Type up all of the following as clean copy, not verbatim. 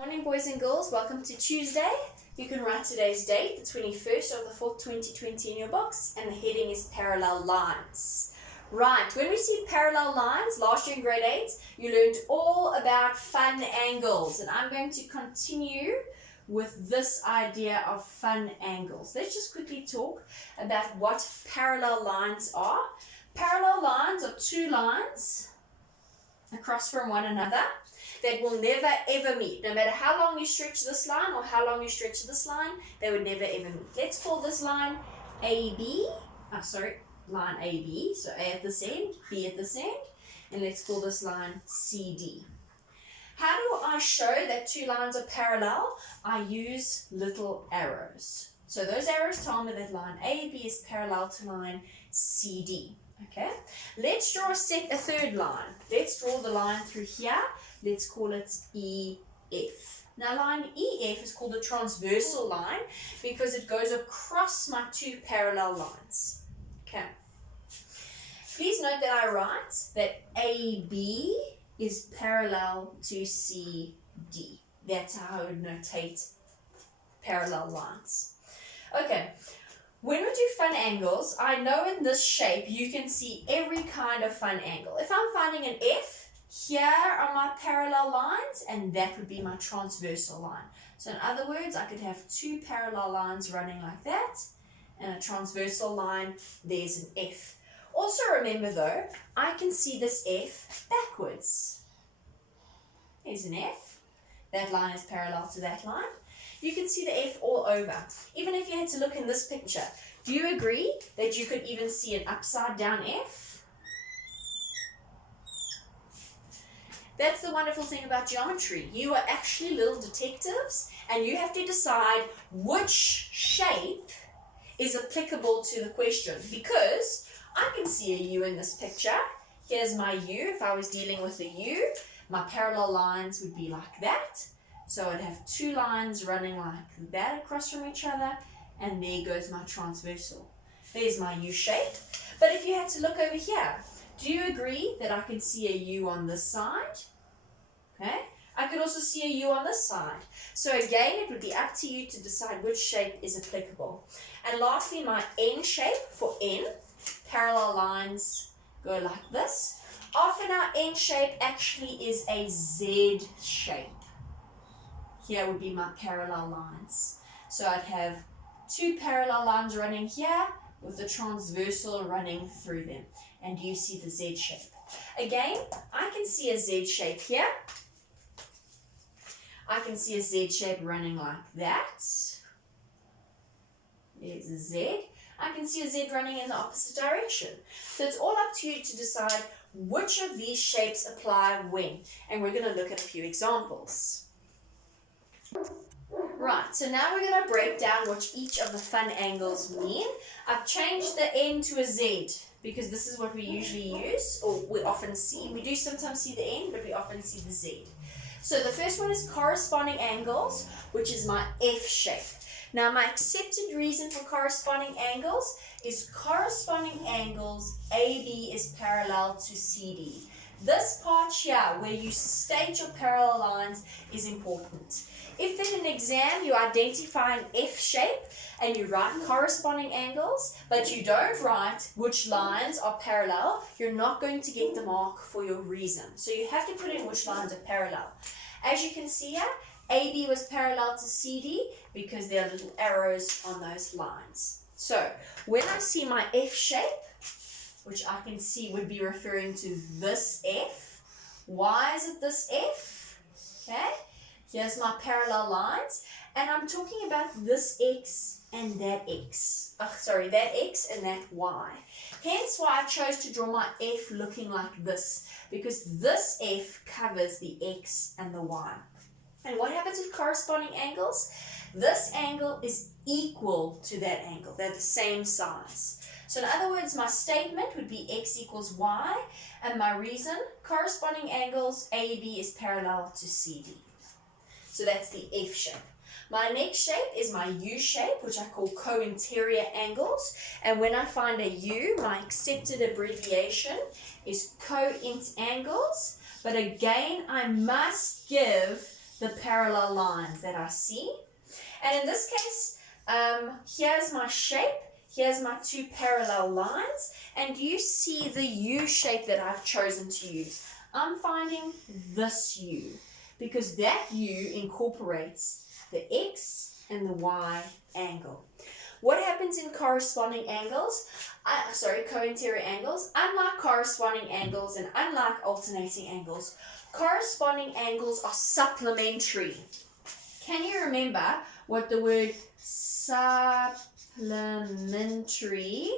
Morning, boys and girls. Welcome to Tuesday. You can write today's date, the 21st of the 4th, 2020 in your box, and the heading is parallel lines. Right, when we see parallel lines, last year in grade 8, you learned all about fun angles, and I'm going to continue with this idea of fun angles. Let's just quickly talk about what parallel lines are. Parallel lines are two lines across from one another that will never ever meet. No matter how long you stretch this line or how long you stretch this line, they would never ever meet. Let's call this line AB. Line AB. So A at this end, B at this end, and let's call this line CD. How do I show that two lines are parallel? I use little arrows. So those arrows tell me that line AB is parallel to line CD. Okay, let's draw a third line. Let's draw the line through here. Let's call it EF. Now line EF is called a transversal line because it goes across my two parallel lines. Okay. Please note that I write that AB is parallel to CD. That's how I would notate parallel lines. Okay. When we do fun angles, I know in this shape you can see every kind of fun angle. If I'm finding an F, here are my parallel lines, and that would be my transversal line. So in other words, I could have two parallel lines running like that, and a transversal line, there's an F. Also remember though, I can see this F backwards. There's an F. That line is parallel to that line. You can see the F all over. Even if you had to look in this picture, do you agree that you could even see an upside down F? That's the wonderful thing about geometry. You are actually little detectives, and you have to decide which shape is applicable to the question. Because I can see a U in this picture. Here's my U. If I was dealing with a U, my parallel lines would be like that. So I'd have two lines running like that across from each other, and there goes my transversal. There's my U shape. But if you had to look over here, do you agree that I can see a U on this side? Okay. I could also see a U on this side. So again, it would be up to you to decide which shape is applicable. And lastly, my N shape for N, parallel lines go like this. Often our N shape actually is a Z shape. Here would be my parallel lines. So I'd have two parallel lines running here with the transversal running through them. And you see the Z shape. Again, I can see a Z shape here. I can see a Z shape running like that. There's a Z. I can see a Z running in the opposite direction. So it's all up to you to decide which of these shapes apply when. And we're going to look at a few examples. Right, so now we're going to break down what each of the fun angles mean. I've changed the N to a Z because this is what we usually use, or we often see. We do sometimes see the N, but we often see the Z. So the first one is corresponding angles, which is my F shape. Now my accepted reason for corresponding angles is corresponding angles AB is parallel to CD. This part here where you state your parallel lines is important. If in an exam you identify an F shape and you write corresponding angles, but you don't write which lines are parallel, you're not going to get the mark for your reason. So you have to put in which lines are parallel. As you can see here, AB was parallel to CD because there are little arrows on those lines. So when I see my F shape, which I can see would be referring to this F, why is it this F? Okay. Here's my parallel lines, and I'm talking about this X and that X. That X and that Y. Hence why I chose to draw my F looking like this, because this F covers the X and the Y. And what happens with corresponding angles? This angle is equal to that angle. They're the same size. So in other words, my statement would be X equals Y, and my reason, corresponding angles, AB is parallel to CD. So that's the F shape. My next shape is my U shape, which I call co-interior angles. And when I find a U, my accepted abbreviation is co-int angles. But again, I must give the parallel lines that I see. And in this case, here's my shape. Here's my two parallel lines. And you see the U shape that I've chosen to use. I'm finding this U because that U incorporates the X and the Y angle. What happens in corresponding angles? Co-interior angles. Unlike corresponding angles and unlike alternating angles, corresponding angles are supplementary. Can you remember what the word supplementary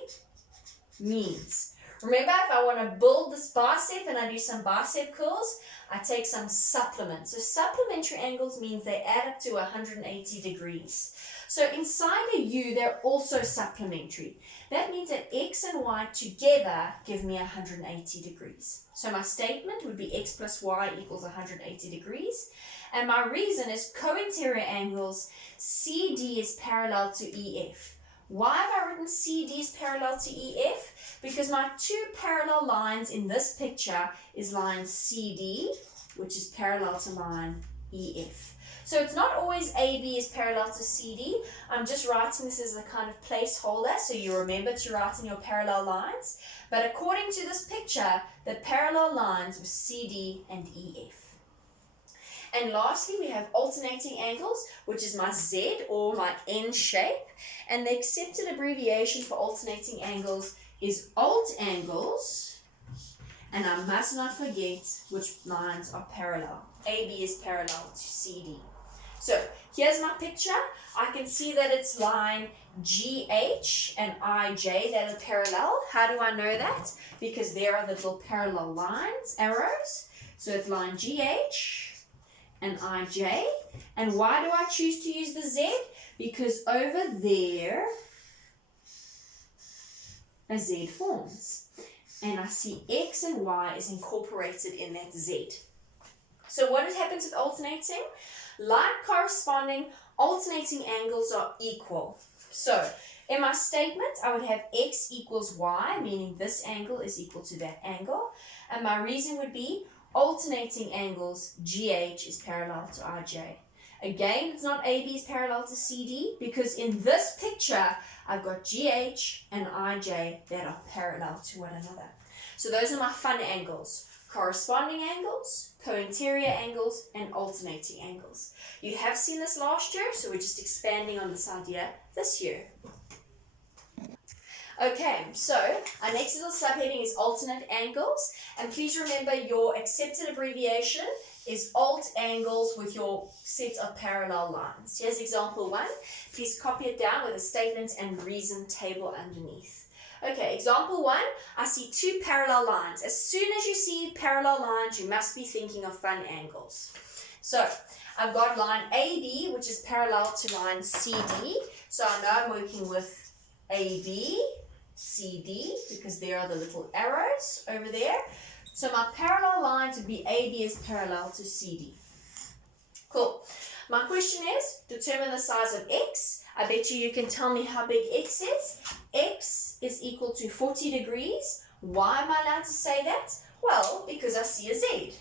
means? Remember, if I want to build this bicep and I do some bicep curls, I take some supplement. So supplementary angles means they add up to 180 degrees. So inside a U, they're also supplementary. That means that X and Y together give me 180 degrees. So my statement would be X plus Y equals 180 degrees. And my reason is co-interior angles, CD is parallel to EF. Why have I written CD is parallel to EF? Because my two parallel lines in this picture is line CD, which is parallel to line EF. So it's not always AB is parallel to CD. I'm just writing this as a kind of placeholder so you remember to write in your parallel lines. But according to this picture, the parallel lines were CD and EF. And lastly, we have alternating angles, which is my Z or my N shape. And the accepted abbreviation for alternating angles is alt angles. And I must not forget which lines are parallel. AB is parallel to CD. So here's my picture. I can see that it's line GH and IJ that are parallel. How do I know that? Because there are the little parallel lines, arrows. So it's line GH and IJ. And why do I choose to use the Z? Because over there, a Z forms. And I see X and Y is incorporated in that Z. So what happens with alternating? Like corresponding, alternating angles are equal. So in my statement, I would have X equals Y, meaning this angle is equal to that angle. And my reason would be alternating angles, GH is parallel to IJ. Again, it's not AB is parallel to CD because in this picture, I've got GH and IJ that are parallel to one another. So those are my fun angles. Corresponding angles, co-interior angles, and alternating angles. You have seen this last year, so we're just expanding on this idea this year. Okay, so our next little subheading is alternate angles. And please remember your accepted abbreviation is alt angles with your set of parallel lines. Here's example 1. Please copy it down with a statement and reason table underneath. Okay, example 1, I see two parallel lines. As soon as you see parallel lines, you must be thinking of fun angles. So I've got line AB, which is parallel to line CD. So I know I'm working with AB, CD, because there are the little arrows over there. So my parallel lines would be AB is parallel to CD. Cool. My question is, determine the size of X. I bet you can tell me how big X is. X is equal to 40 degrees. Why am I allowed to say that? Well, because I see a Z.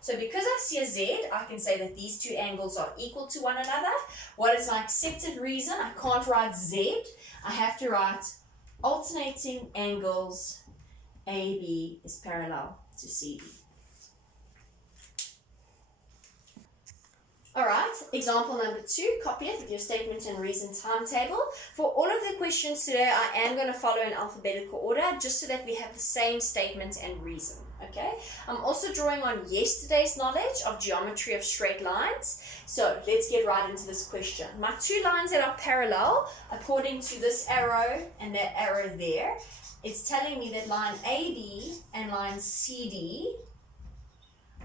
So because I see a Z, I can say that these two angles are equal to one another. What is my accepted reason? I can't write Z. I have to write alternating angles. AB is parallel to CD. Alright, example number 2, copy it with your statement and reason timetable. For all of the questions today, I am going to follow in alphabetical order just so that we have the same statement and reason. Okay, I'm also drawing on yesterday's knowledge of geometry of straight lines. So let's get right into this question. My two lines that are parallel, according to this arrow and that arrow there, it's telling me that line AB and line CD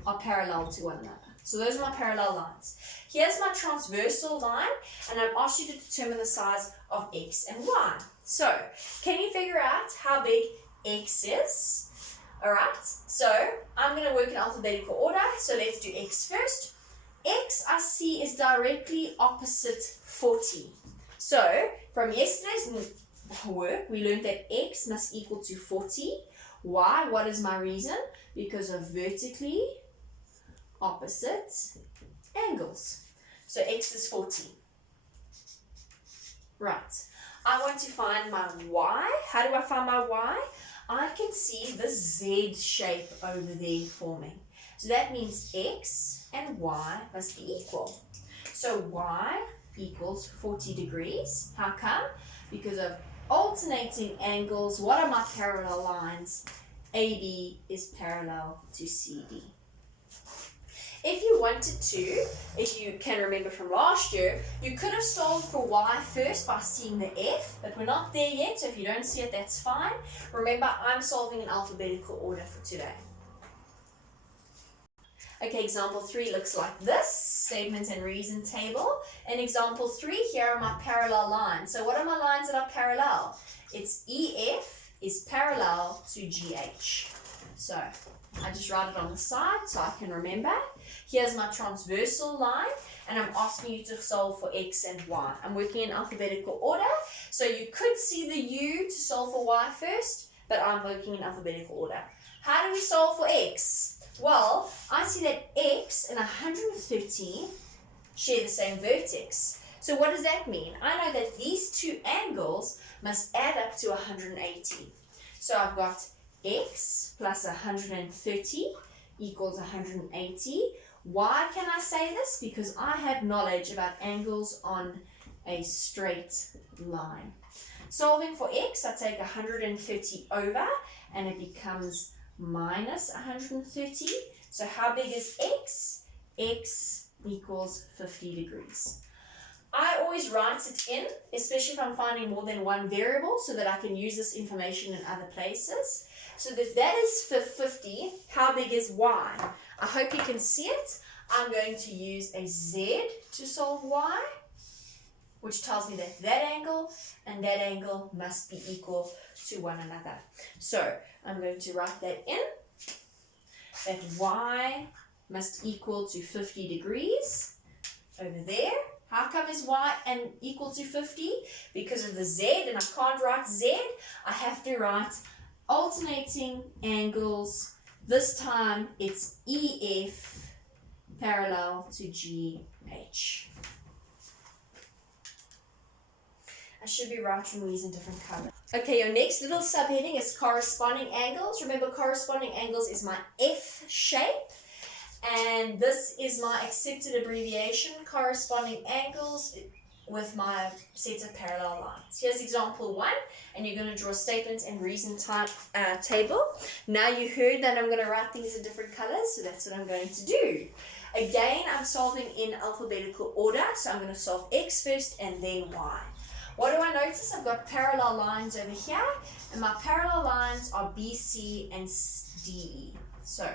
are parallel to one another. So those are my parallel lines. Here's my transversal line, and I've asked you to determine the size of X and Y. So, can you figure out how big X is? Alright, so I'm going to work in alphabetical order. So let's do X first. X I see is directly opposite 40. So, from yesterday's work, we learned that X must equal to 40. Why? What is my reason? Because of vertically opposite angles. So x is 40. Right. I want to find my y. How do I find my y? I can see the Z shape over there forming. So that means x and y must be equal. So y equals 40 degrees. How come? Because of alternating angles. What are my parallel lines? AB is parallel to CD. If you wanted to, if you can remember from last year, you could have solved for y first by seeing the f, but we're not there yet, so if you don't see it, that's fine. Remember, I'm solving in alphabetical order for today. Okay, example 3 looks like this, statement and reason table. In example 3, here are my parallel lines. So what are my lines that are parallel? It's EF is parallel to GH. So I just write it on the side so I can remember. Here's my transversal line, and I'm asking you to solve for x and y. I'm working in alphabetical order, so you could see the U to solve for y first, but I'm working in alphabetical order. How do we solve for x? Well, I see that x and 130 share the same vertex. So what does that mean? I know that these two angles must add up to 180. So I've got x plus 130 equals 180. Why can I say this? Because I have knowledge about angles on a straight line. Solving for x, I take 130 over and it becomes minus 130. So how big is x? X equals 50 degrees. I always write it in, especially if I'm finding more than one variable, so that I can use this information in other places. So if that is for 50, how big is y? I hope you can see it. I'm going to use a z to solve y, which tells me that that angle and that angle must be equal to one another. So I'm going to write that in, that y must equal to 50 degrees over there. How come is y and equal to 50? Because of the z, and I can't write z. I have to write alternating angles. This time it's EF parallel to GH. I should be writing these in different colors. Okay, your next little subheading is corresponding angles. Remember, corresponding angles is my F shape. And this is my accepted abbreviation, corresponding angles with my set of parallel lines. Here's example 1, and you're going to draw a statement and reason type table. Now you heard that I'm going to write things in different colors, so that's what I'm going to do. Again, I'm solving in alphabetical order, so I'm going to solve x first and then y. What do I notice? I've got parallel lines over here, and my parallel lines are BC and DE. So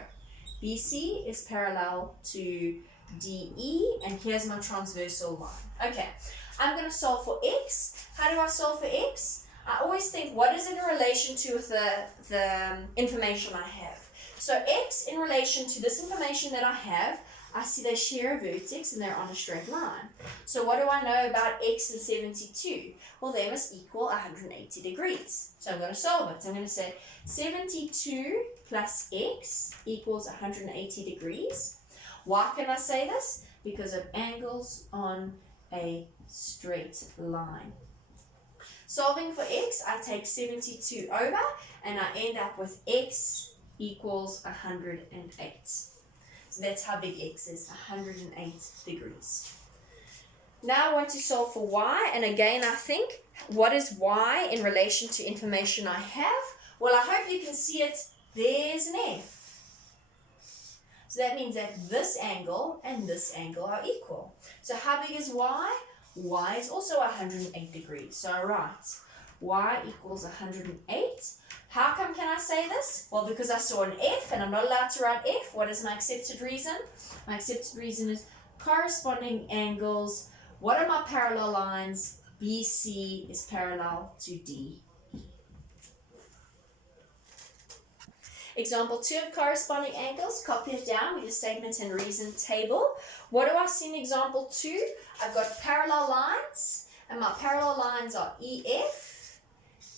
BC is parallel to DE, and here's my transversal line. Okay, I'm going to solve for x. How do I solve for x? I always think, what is it in relation to with the information I have? So x in relation to this information that I have, I see they share a vertex and they're on a straight line. So what do I know about x and 72? Well, they must equal 180 degrees. So I'm going to solve it. So I'm going to say 72 plus x equals 180 degrees. Why can I say this? Because of angles on a straight line. Solving for x, I take 72 over and I end up with x equals 108. So that's how big x is, 108 degrees. Now I want to solve for y, and again I think, what is y in relation to information I have? Well, I hope you can see it. There's an f. So that means that this angle and this angle are equal. So how big is y? Y is also 108 degrees. So I write y equals 108. How come can I say this? Well, because I saw an F and I'm not allowed to write F. What is my accepted reason? My accepted reason is corresponding angles. What are my parallel lines? BC is parallel to DE. Example 2 of corresponding angles. Copy it down with your statement and reason table. What do I see in example 2? I've got parallel lines, and my parallel lines are EF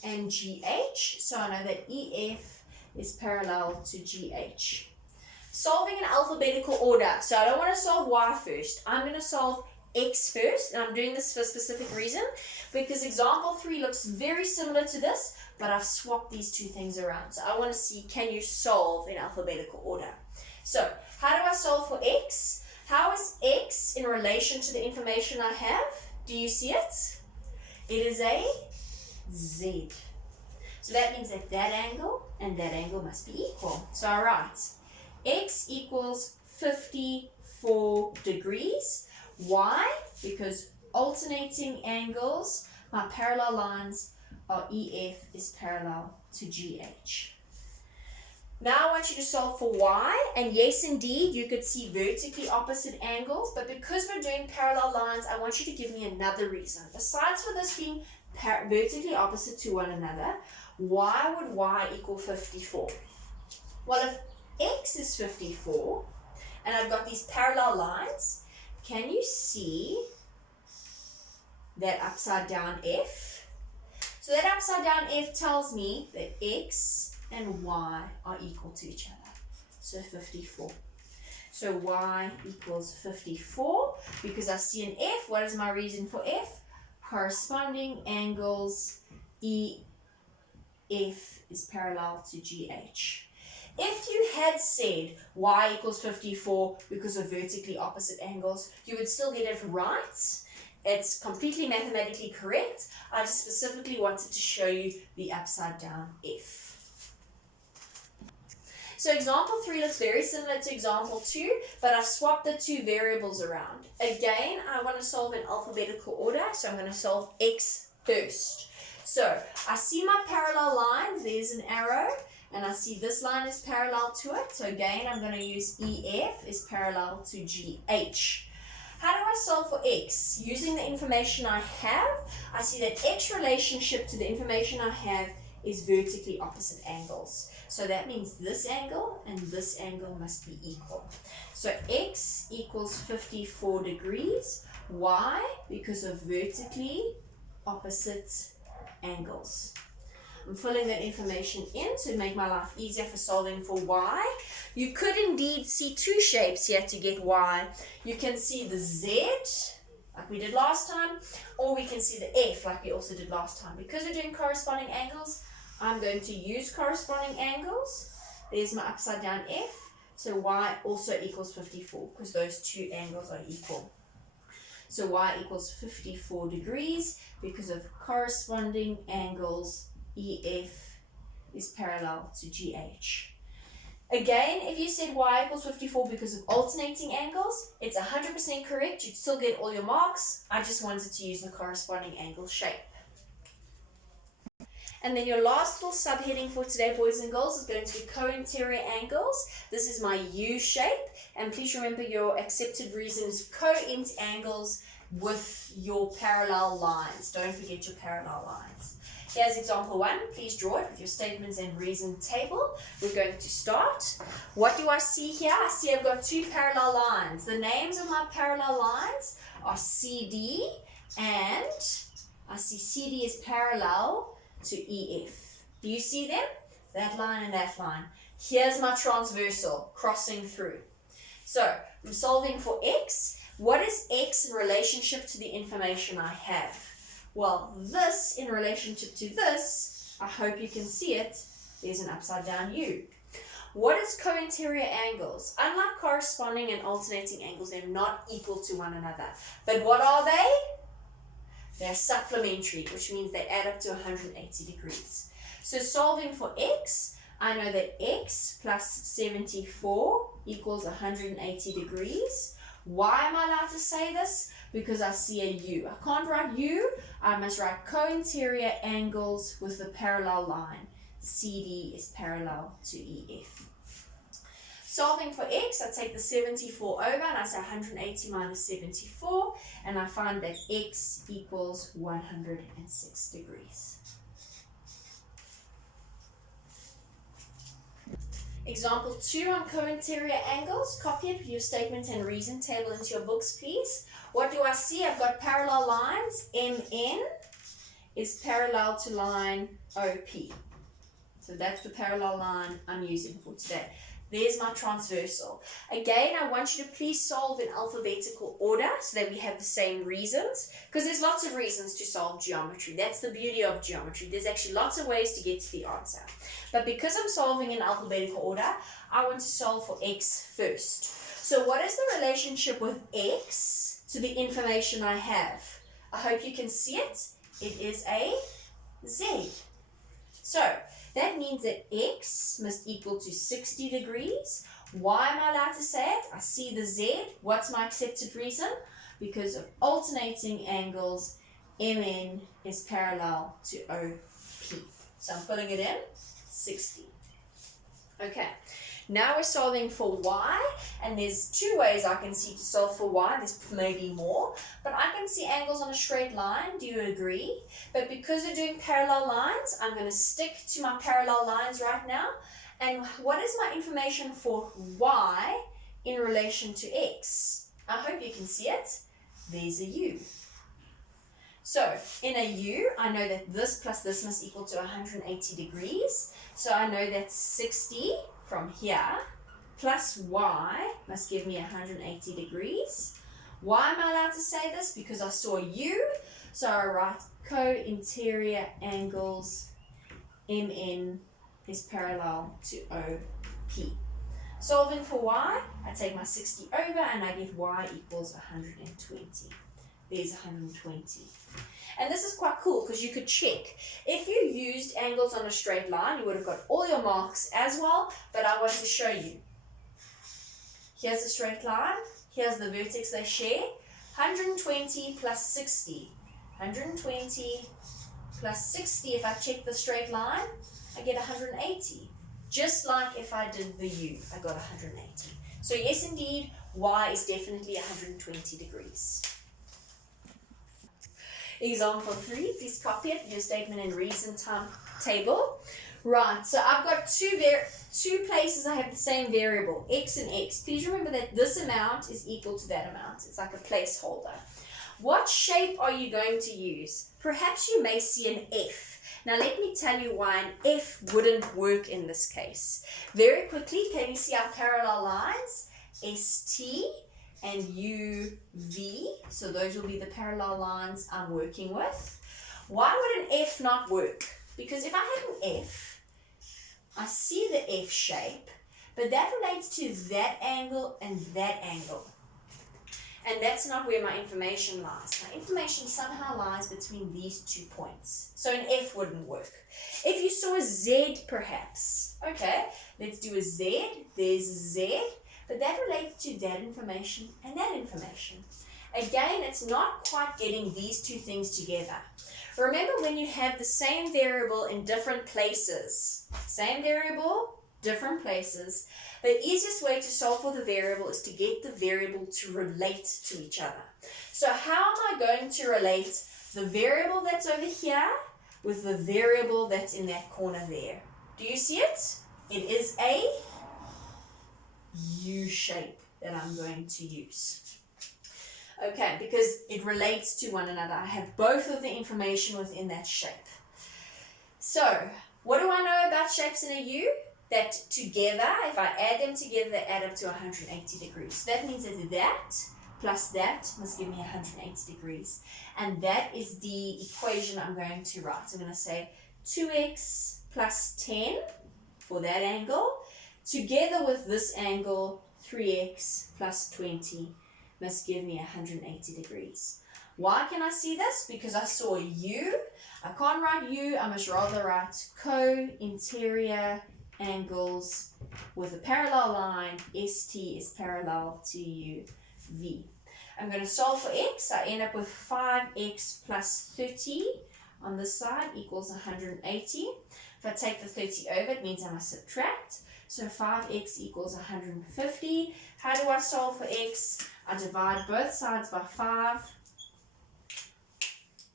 and GH, so I know that EF is parallel to GH. Solving in alphabetical order. So I don't want to solve y first. I'm going to solve x first, and I'm doing this for a specific reason because example 3 looks very similar to this, but I've swapped these two things around. So I want to see, can you solve in alphabetical order? So how do I solve for x? How is x in relation to the information I have? Do you see it? It is a z. So that means that that angle and that angle must be equal. So I write x equals 54 degrees. Why? Because alternating angles, my parallel lines are EF is parallel to GH. Now I want you to solve for y, and yes indeed you could see vertically opposite angles, but because we're doing parallel lines, I want you to give me another reason. Besides for this being vertically opposite to one another, why would y equal 54? Well, if x is 54, and I've got these parallel lines, can you see that upside down F? So that upside down F tells me that x and y are equal to each other. So 54. So y equals 54 because I see an F. What is my reason for F? Corresponding angles EF is parallel to GH. If you had said y equals 54 because of vertically opposite angles, you would still get it right. It's completely mathematically correct. I just specifically wanted to show you the upside down F. So example 3 looks very similar to example 2, but I've swapped the two variables around. Again, I want to solve in alphabetical order, so I'm going to solve x first. So I see my parallel lines, there's an arrow, and I see this line is parallel to it. So again, I'm going to use EF is parallel to GH. How do I solve for x? Using the information I have, I see that x relationship to the information I have is vertically opposite angles. So that means this angle and this angle must be equal. So x equals 54 degrees. Why? Because of vertically opposite angles. I'm filling that information in to make my life easier for solving for y. You could indeed see two shapes here to get y. You can see the z, like we did last time, or we can see the f, like we also did last time. Because we're doing corresponding angles, I'm going to use corresponding angles. There's my upside down f, so y also equals 54, because those two angles are equal. So y equals 54 degrees because of corresponding angles. EF is parallel to GH. Again, if you said y equals 54 because of alternating angles, it's 100% correct. You'd still get all your marks. I just wanted to use the corresponding angle shape. And then your last little subheading for today, boys and girls, is going to be co-interior angles. This is my U shape. And please remember your accepted reason is co-int angles with your parallel lines. Don't forget your parallel lines. Here's example 1. Please draw it with your statements and reason table. We're going to start. What do I see here? I see I've got two parallel lines. The names of my parallel lines are CD, and I see CD is parallel to EF. Do you see them? That line and that line. Here's my transversal crossing through. So I'm solving for x. What is x in relationship to the information I have? Well, this in relationship to this, I hope you can see it, there's an upside down U. What is co-interior angles? Unlike corresponding and alternating angles, they're not equal to one another. But what are they? They're supplementary, which means they add up to 180 degrees. So solving for x, I know that x plus 74 equals 180 degrees. Why am I allowed to say this? Because I see a U. I can't write U, I must write co-interior angles with the parallel line. CD is parallel to EF. Solving for x, I take the 74 over and I say 180 minus 74, and I find that x equals 106 degrees. Example 2 on co-interior angles. Copy it with your statement and reason table into your books, please. What do I see? I've got parallel lines. MN is parallel to line OP. So that's the parallel line I'm using for today. There's my transversal. Again, I want you to please solve in alphabetical order so that we have the same reasons, because there's lots of reasons to solve geometry. That's the beauty of geometry. There's actually lots of ways to get to the answer. But because I'm solving in alphabetical order, I want to solve for x first. So what is the relationship with x to the information I have? I hope you can see it. It is a z. So that means that x must equal to 60 degrees. Why am I allowed to say it? I see the z. What's my accepted reason? Because of alternating angles, MN is parallel to OP. So I'm putting it in 60. Okay, now we're solving for y, and there's two ways I can see to solve for y. There's maybe more, but I can see angles on a straight line. Do you agree? But because we're doing parallel lines, I'm going to stick to my parallel lines right now. And what is my information for y in relation to x? I hope you can see it. There's a u. So in a u, I know that this plus this must equal to 180 degrees. So I know that 60 from here plus y must give me 180 degrees. Why am I allowed to say this? Because I saw u. So I write co-interior angles MN is parallel to OP. Solving for y, I take my 60 over and I get y equals 120. There's 120. And this is quite cool because you could check. If you used angles on a straight line, you would have got all your marks as well, but I want to show you. Here's a straight line. Here's the vertex they share. 120 plus 60. 120 plus 60, if I check the straight line, I get 180. Just like if I did the u, I got 180. So yes, indeed, y is definitely 120 degrees. Example 3, please copy it, your statement and reason time table. Right, so I've got two places I have the same variable, x and x. Please remember that this amount is equal to that amount. It's like a placeholder. What shape are you going to use? Perhaps you may see an F. Now let me tell you why an F wouldn't work in this case. Very quickly, can you see our parallel lines? ST and UV. So those will be the parallel lines I'm working with. Why would an F not work? Because if I had an F, I see the F shape, but that relates to that angle and that angle. And that's not where my information lies. My information somehow lies between these 2 points. So an F wouldn't work. If you saw a Z perhaps, okay, let's do a Z, there's a Z, but that relates to that information and that information. Again, it's not quite getting these two things together. Remember when you have the same variable in different places, same variable, different places, the easiest way to solve for the variable is to get the variable to relate to each other. So how am I going to relate the variable that's over here with the variable that's in that corner there? Do you see it? It is a U shape that I'm going to use. Okay, because it relates to one another. I have both of the information within that shape. So, what do I know about shapes in a U? That together, if I add them together, they add up to 180 degrees. That means that that plus that must give me 180 degrees. And that is the equation I'm going to write. So I'm going to say 2x plus 10 for that angle, together with this angle, 3x plus 20 must give me 180 degrees. Why can I see this? Because I saw U. I can't write U, I must rather write co-interior angles with a parallel line. ST is parallel to UV. I'm going to solve for x. I end up with 5x plus 30 on this side equals 180. If I take the 30 over, it means I must subtract. So 5x equals 150. How do I solve for x? I divide both sides by 5.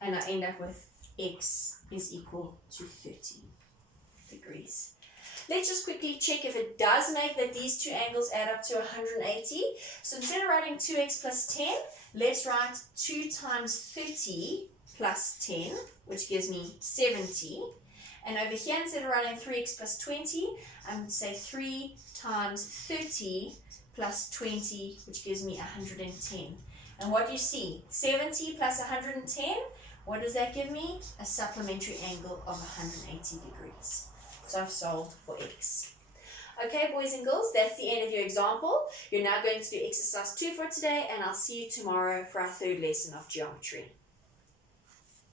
And I end up with x is equal to 30 degrees. Let's just quickly check if it does make that these two angles add up to 180. So instead of writing 2x plus 10, let's write 2 times 30 plus 10, which gives me 70. And over here, instead of writing 3x plus 20, I'm going to say 3 times 30 plus 20, which gives me 110. And what do you see? 70 plus 110, what does that give me? A supplementary angle of 180 degrees. So I've solved for x. Okay, boys and girls, that's the end of your example. You're now going to do exercise 2 for today, and I'll see you tomorrow for our third lesson of geometry.